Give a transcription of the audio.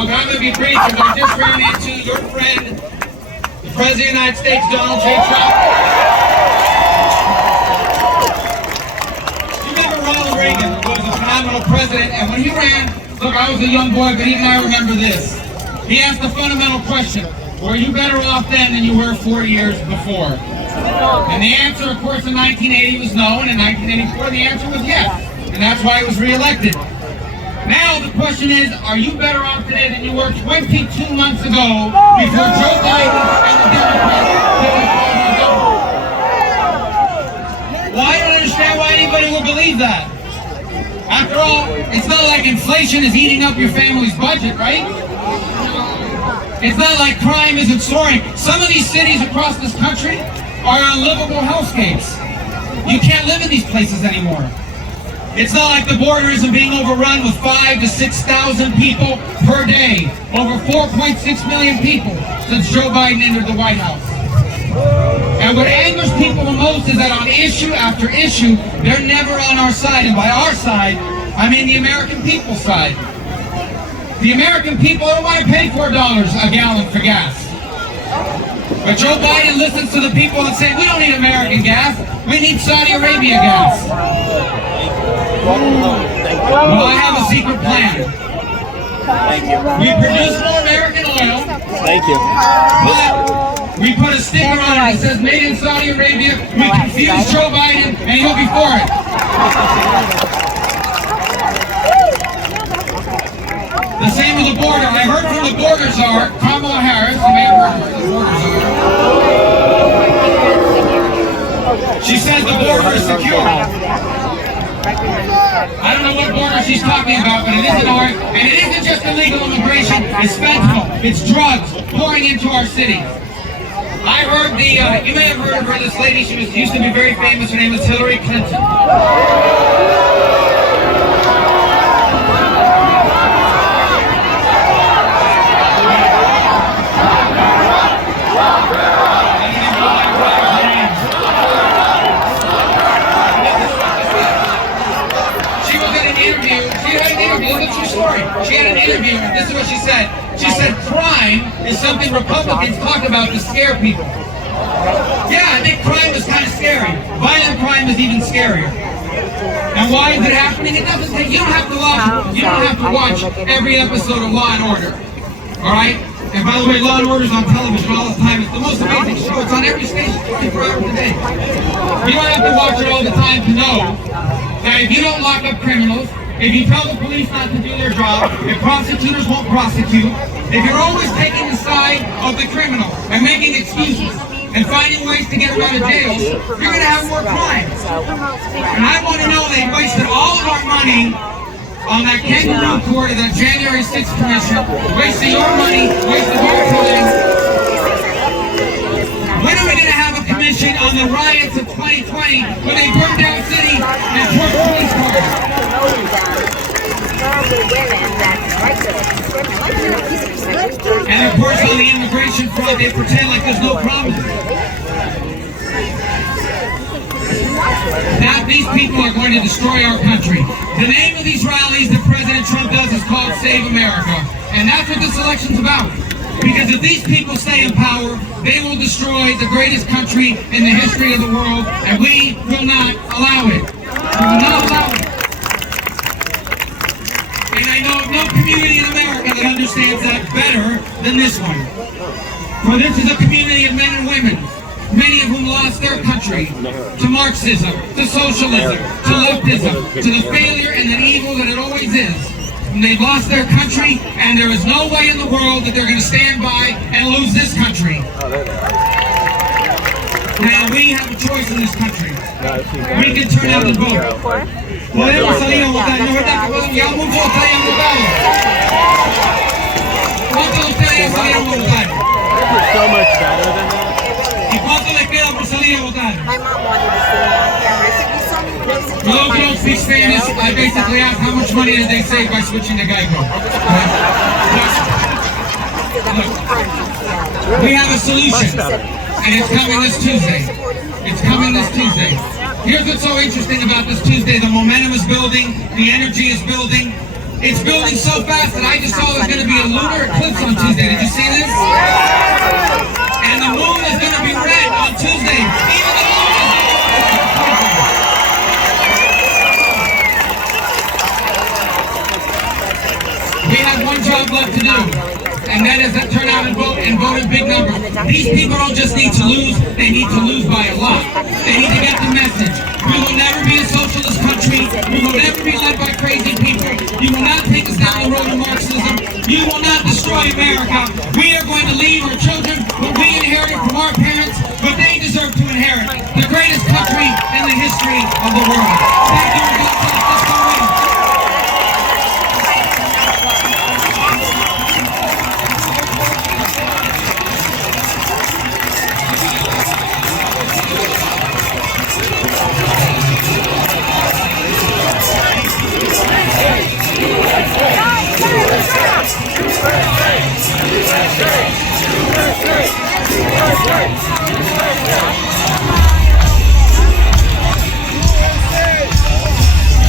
long. I'm going to be brief because I just ran into your friend, the President of the United States, Donald J. Trump. You remember Ronald Reagan was a phenomenal president, and when he ran, look, I was a young boy, but even I remember this. He asked the fundamental question, were you better off then than you were 4 years before? And the answer, of course, in 1980 was no, and in 1984 the answer was yes. And that's why he was reelected. Now the question is, are you better off today than you were 22 months ago before Joe Biden and the Democrats took control? Well, I don't understand why anybody would believe that. After all, it's not like inflation is eating up your family's budget, right? It's not like crime isn't soaring. Some of these cities across this country are unlivable hellscapes. You can't live in these places anymore. It's not like the border isn't being overrun with 5,000 to 6,000 people per day. Over 4.6 million people since Joe Biden entered the White House. And what angers people the most is that on issue after issue, they're never on our side. And by our side, I mean the American people's side. The American people don't want to pay $4 a gallon for gas. But Joe Biden listens to the people and say, we don't need American gas, we need Saudi Arabia gas. Well, I have a secret plan. Thank you. We produce more American oil. Thank you. But we put a sticker on it that says made in Saudi Arabia. We confuse Joe Biden and he'll be for it. The same with the border. I heard from the border czar, Kamala Harris. You may have heard from the border czar. She says the border is secure. I don't know what border she's talking about, but it isn't ours. And it isn't just illegal immigration. It's fentanyl. It's drugs pouring into our cities. I heard you may have heard of her, this lady. She used to be very famous. Her name was Hillary Clinton. She had an interview, and this is what she said. She said, crime is something Republicans talk about to scare people. Yeah, I think crime is kind of scary. Violent crime is even scarier. And why is it happening? It doesn't take, you don't have to watch every episode of Law and Order. Alright? And by the way, Law and Order is on television all the time. It's the most amazing show. It's on every station 24 hours a day. You don't have to watch it all the time to know that if you don't lock up criminals, if you tell the police not to do their job, if prosecutors won't prosecute, if you're always taking the side of the criminal and making excuses and finding ways to get them out of jail, you're going to have more crime. And I want to know they wasted all of our money on that kangaroo court of that January 6th commission, wasting your money, wasting your time. When are we going to have a commission on the riots of 2020 when they burned down city and torched police cars? And of course on the immigration front they pretend like there's no problem. Now these people are going to destroy our country. The name of these rallies that President Trump does is called Save America. And that's what this election's about. Because if these people stay in power, they will destroy the greatest country in the history of the world, and we will not allow it. We will not allow it. And I know of no community in America that understands that better than this one. For this is a community of men and women, many of whom lost their country to Marxism, to socialism, to leftism, to the failure and the evil that it always is. And they've lost their country, and there is no way in the world that they're going to stand by and lose this country. Now, we have a choice in this country. We can turn out and vote. Podemos salir a votar, ¿no es verdad que podemos? Ya muchos de ustedes han votado. ¿Cuántos de ustedes salieron a votar? So much better than that. ¿Y cuánto les queda por salir a votar? My mom wanted to see For those who don't speak Spanish, I basically asked how much money did they save by switching to Geico? We have a solution, and it's coming this Tuesday. It's coming this Tuesday. Here's what's so interesting about this Tuesday. The momentum is building, the energy is building. It's building so fast that I just saw there's going to be a lunar eclipse on Tuesday. Did you see this? And the moon is going to be red on Tuesday. Even the moon is We have one job left to do, and that is to turn out and vote in big numbers. These people don't just need to lose, they need to lose by a lot. They need to get the message. We will never be a socialist country. We will never be led by crazy people. You will not take us down the road of Marxism. You will not destroy America. We are going to leave our children what we inherited from our parents, what they deserve to inherit. The greatest country in the history of the world.